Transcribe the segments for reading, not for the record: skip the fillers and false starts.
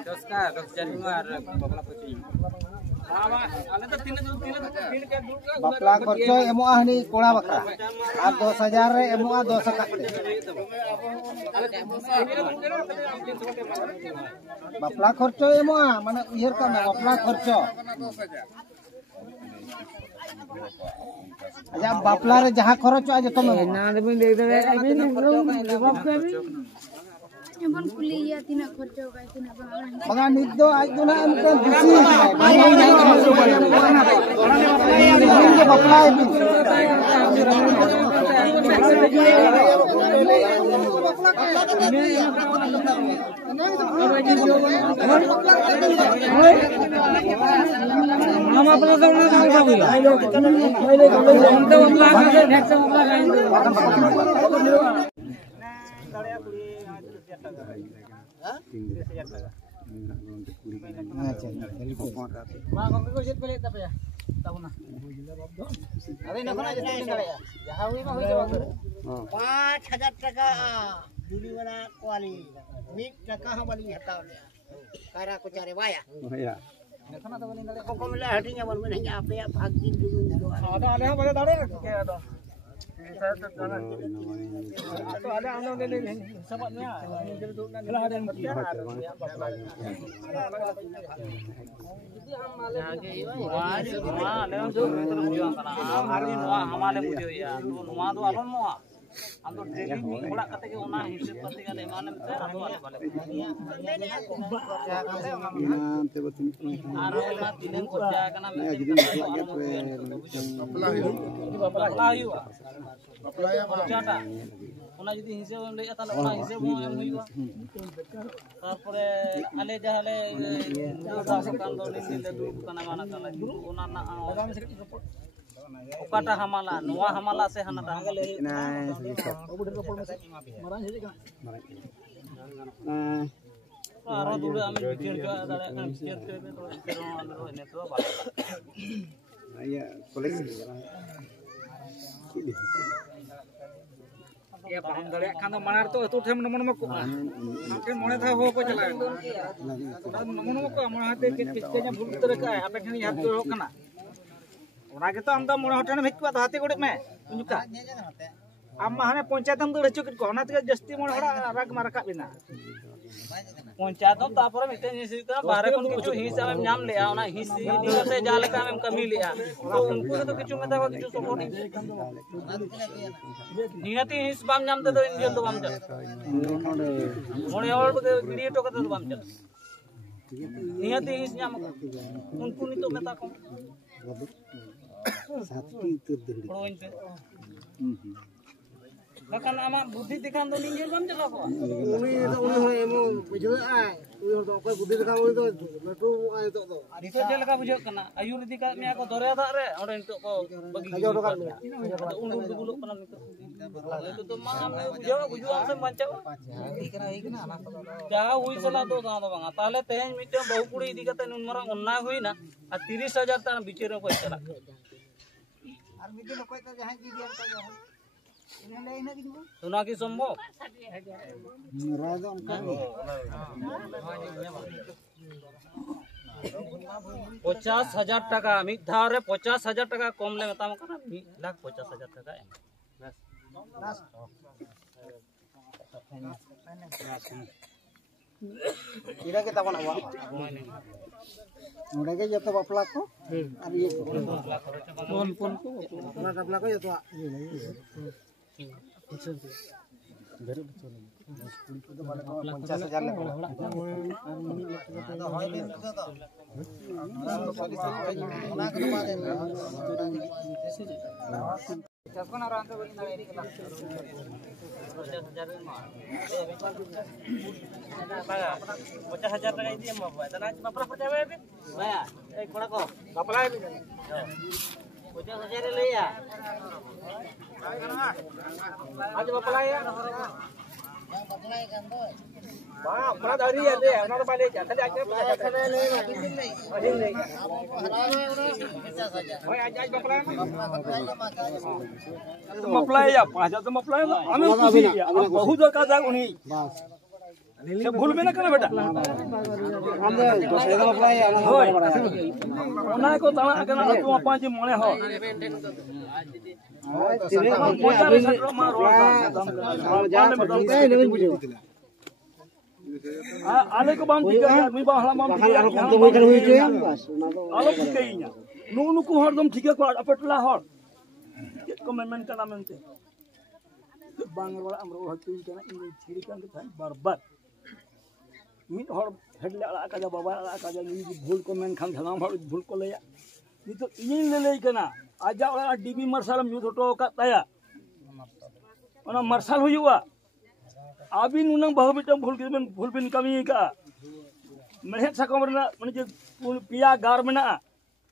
10 Januari bapak kucing. Bapla khorco emoah ni kola bakra. Ar 10,000 re emoah 10 sekak. Bapla khorco emoah mana uhir ka bapla khorco. Aja bapla re jaha khorco aja to ना देबे दे दे आइबे ना जवाब कर एबन कुलिया तिना खर्चो गाय तिना baga nit do aj do na amkan bisi bapla ini हम अपना सब ना सब हम तो अपना नेक्स्ट हम तो डेली थोड़ा करते के ओना हिसाब करते के माने से आदो वाले आरो ना दिनें को जाय कना मैं बपला हुआ बपला ओना जदी हिसाब हम लेया ताले ओना हिसाब हम हुआ तारपरे आले जहाले दास कान दो नीले दू कना माना ताला ओना ना ओकाटा हमाला नोआ हमाला से हना दा ना आरो दुरे आमी बिचेर का दाड़ा का बिचेर के तो तेरो अंदर ने तो बात या कॉलेज ये हम दाड़ा खान मनार तो तू ठेम नमन मको आके मोने था हो को चला नमन मको मन हाते के के भूल तरह का आपे ठनी हाथ तो कना ओना के तो हम तो मोने हटने भेज को हाथे गोड़े में उनका आम हाने पंचायत हम तो रचो के ओना ते जस्ती मोने हड़ा राग मारका बिना पंचायत हम तापर मिते निसी तो बाहर कोन किछु हिसाब हम नाम ले ओना हिसी दिगते जाले का हम कमी लिया तो उनको तो किछु में तो किछु सपोर्ट नियति हिस बाम नाम तो इंडियन तो बाम चल मोने और वीडियो तो कते बाम चल नियति हिस नाम उनको नि तो मेता को साथी तो दहड़ी बकन आमा बुद्धि दिखान दो निंजर बम चला को उनी हो एमो बुझो आय उनी हो तो कोई बुद्धि दिखान उनी तो लटू आय तो तो जेल का बुझो कना आयुर दिका मिया को दरिया दा रे ओडे नितो को बगी हजो तो उन दुगुलो कना नितो तो मा बुझो से बंचा क्या हुई सला तो दा बांगा ताले तेज मिटे बहु कुड़ी इदी कते नुन मरा ओन्ना हुई ना आ 30,000 ता बिचेर को चला आर मिटे न कोई तो जहां की दिया तो सुना की संभव राजा उनका 50,000 टाका मिद धाव रे 50,000 टाका कम ले मताम कना 1,50,000 टाका इरा के तबन हवा नोडे के जतो बापला को अब ये फोन को बापला को जतो 50,000 से भूल में ना करना बेटा हमने दूसरे का बपला है ओना को ताना करना तू पांच मने हो आले को बाम ठीक है मी बा हला बाम ठीक है कम तो होई कर होई जे बस आलो ठीक है इना नु को हरदम ठीक है को अपटला हर कमेंट करना मनते बांगर वाला अमरो हत्ती करना इन छिड़ी kan था बरबर मिट हर हेडले अला का बाबा अला का नी भूल को मेन खान धनाम हर भूल को लेया नी तो इन ले ले कना आजा वाला डीबी मार्शल म्यू थोटो का ताया ओना मार्शल हुआ आबिन उनंग बहु बिटम भूल बिन कमी का मेहत सकम रना माने जे पिया गार मेना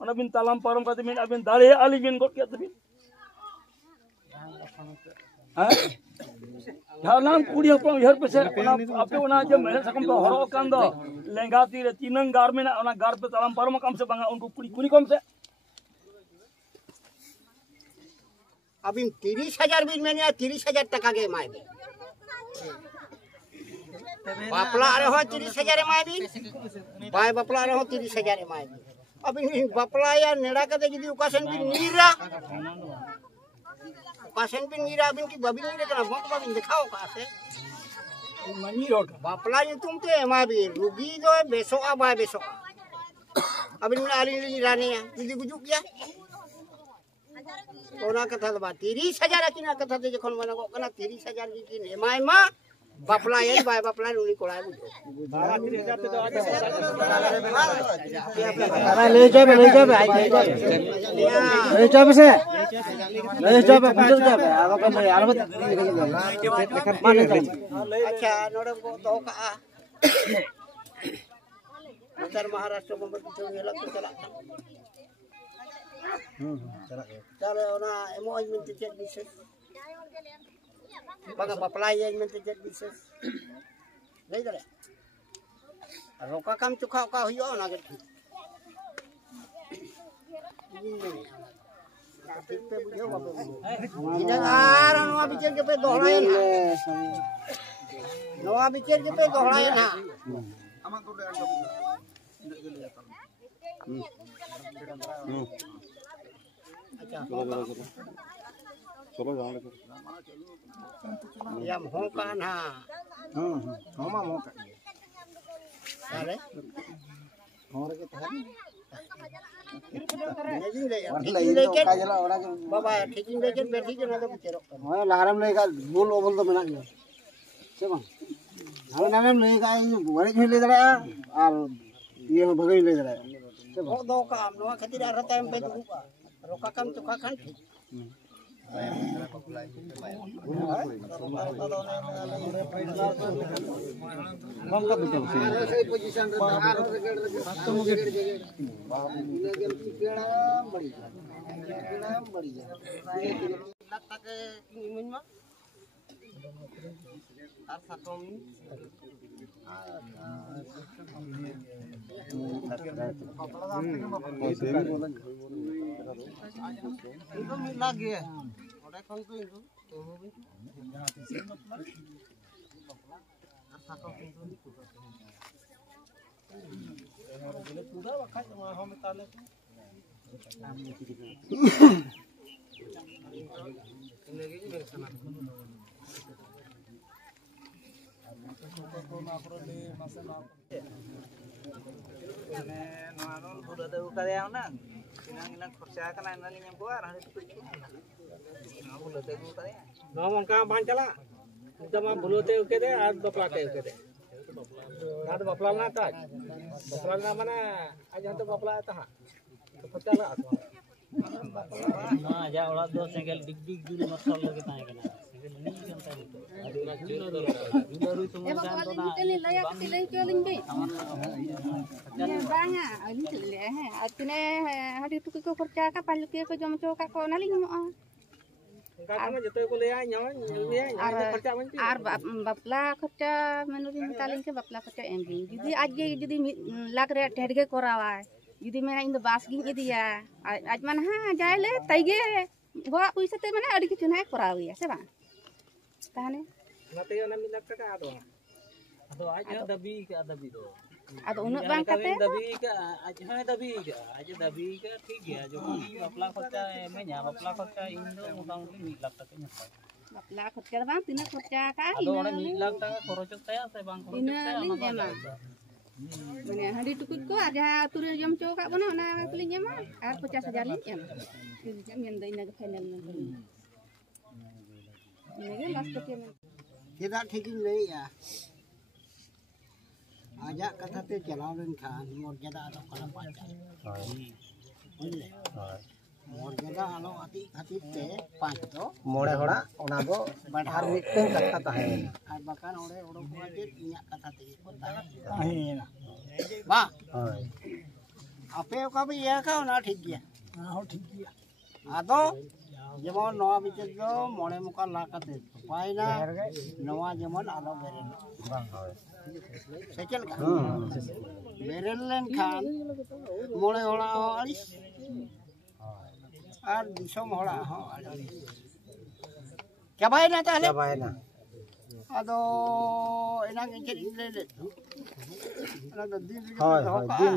ओना बिन तालाम पारम का बिन अबिन दाले आली बिन गोट के तबिन हां नाम कुड़ी हपम हर पे आपे ओना जे मेहत सकम तो हरो कान दो लेंगाती रे तीनंग गार मेना ओना गार पे तालाम पारम कम से बंगा उनको कुड़ी कम से अभी 30,000 बिन में 30,000 टका के माय बापला रे हो 30,000 माय बिन बाय बापला रे हो 30,000 माय बिन अभी बापला या नेड़ा कदे जदी ओकासन बिन नीरा ओकासन बिन नीरा बिन की बबिन नीरा कना बक बबिन दिखाओ कासे मनी रोड बापला ये तुम ते माय बिन रुगी दो बेसो आ बाय बेसो अभी में आली राने जदी गुजुक गया ओना कथा बा 30,000 किना कथा ते जखन मना को कना 30,000 की किने माय मा बापला ये बाय बापला उनी कोड़ा बुझो 30,000 पे तो आज ले जाबे ले जाबे से ले जाबे बुझल जाबे आगो पे आलबत माने अच्छा नोडे को तो का उत्तर महाराष्ट्र में बच्चों ने लग चला चलो ना एमोजमेंट टिकट विशेष बगा बपला एमोजमेंट टिकट विशेष नहीं करे रोका काम चुका का हुयो ना के ठीक पे बुझो बाबू इधर आर नवा बिचर के पे दोहराए ना नवा बिचर के पे दोहराए ना चलो जाओ या मोह का ना होमा मोह का अरे और के था नहीं ले बाबा ठीक लेके बैठी के ना तो बिचरो हां लारम लेगा बोल बोल तो मेना गया से बा हम नाम लेगा बड़े ले दड़ा और ये भगई ले दड़ा से वो दो काम नवा खातिर रहता है पे दुका रोका काम तो का खान ठीक बम का बिचो से सही पोजीशन रे आर तो मुगे बड़ी लगता के मिन मा आर सातों इनको मिला गया ओडा कोन को इनको तो भी सातों किंतु पूरा वखा हम ताले चला बुलोते बपला बपला ना बपला ना माने आज हम तो बपला तो चला ना जा ओड़ा दो सेंगल डिग डिग जुल मसल लगे ताए कना सेंगल नहीं जानता जुलरू तुम जान तो ना ini layak tilai keling be banga ini le he atine hari tu ko kerja ka palu ke ko jom cho ka ko naling mo Karena jatuh kuliah nyawa kerja macam ar bapla kerja menurin taling ke bapla kerja embing jadi aja jadi lag re terge korawa jadi mena indo bas ging idia aj mana ha jaile taige bawa puisa te mana adi kichu nai korawi ya se bang tahane nanti ana minat ka ado Ado aja dabi ke dabi do. ado unak bang kate Dabi ke aja dabi ke ठीक गया जो bapla khorcha emenya bapla khorcha indo motamoti 1 lakh taka nyampai. bapla khorcha bang tina khorcha ka Ado ora 1 lakh taka khorocok saya bang khorocok ina saya lin jama mane hadi tukut ko ada turun jam co kak bono na kelin jama ar 50,000 lin jam jam yang ina ke final nanti ini last ke Tidak thikin laya. Ajak kata te chalaw len khan morjada alo kana pacha. Buझले morjada alo ati khatir te पांच तो मोड़े होड़ा ओना दो Badhar mitten कथा ताहेन are बाकान ओड़े ओड़ो को जे इया कथा ते को ताहेन बा हाय आपे का भी ये का ना ठीक गया हां ठीक गया आदो जेमन नवा बिचर दो मोड़े मुका ला कते पाइना नवा जेमन आलो बेरेन बांग हाय सेचल का बेरेन लेन खान मोड़े होड़ा आलिस आर दिसम होड़ा हो आलिस क्या भाई ना ताले बाय ना आदो इना के चेक ले ले ना तो दिन हाय हाय दिन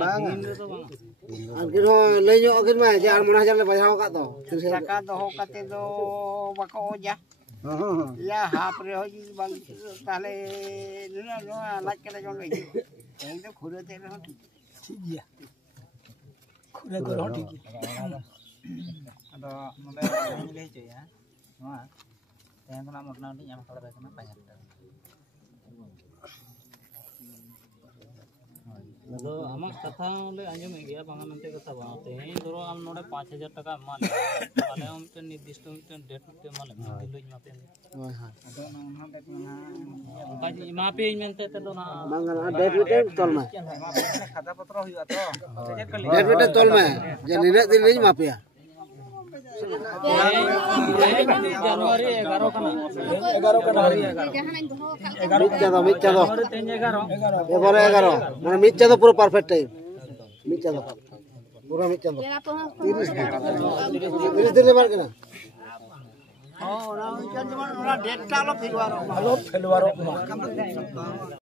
बांग तो bang. आखिर हो ले जो आखिर में जे 8,000 ले बजाव का तो टका दो कते दो बको ओजा हां या हाफ रे हो जी बांग ताले नुना नो लाज के जोन ले एन तो खुरे ते रहो ठीक गया खुरे को रहो ठीक ado node lay cuy ya noa yang kena mau nanti nyam kalau kena banyak Ado amak katha le anjom gaya bang nante katha bang tehin doro am node 5,000 taka mal ale am ten nidishto ten date te mal diloi ma pen hi hi ado nang det mana kaji ma pe mente te do na बांग डेट मिटन तोल में kata potro huyuga to sejak kali डेट मिटन तोल में जे निने दिन ले मापिया Januari 11 kana jahanan doho kak मिट चादो ten 11 एबारे 11 माने मिट चादो पूरा परफेक्ट टाइम मिट चादो पूरा मिट चादो ya apa 30 दिन ले मार के ना हो ना जेमन डेट टा लो फिरवारो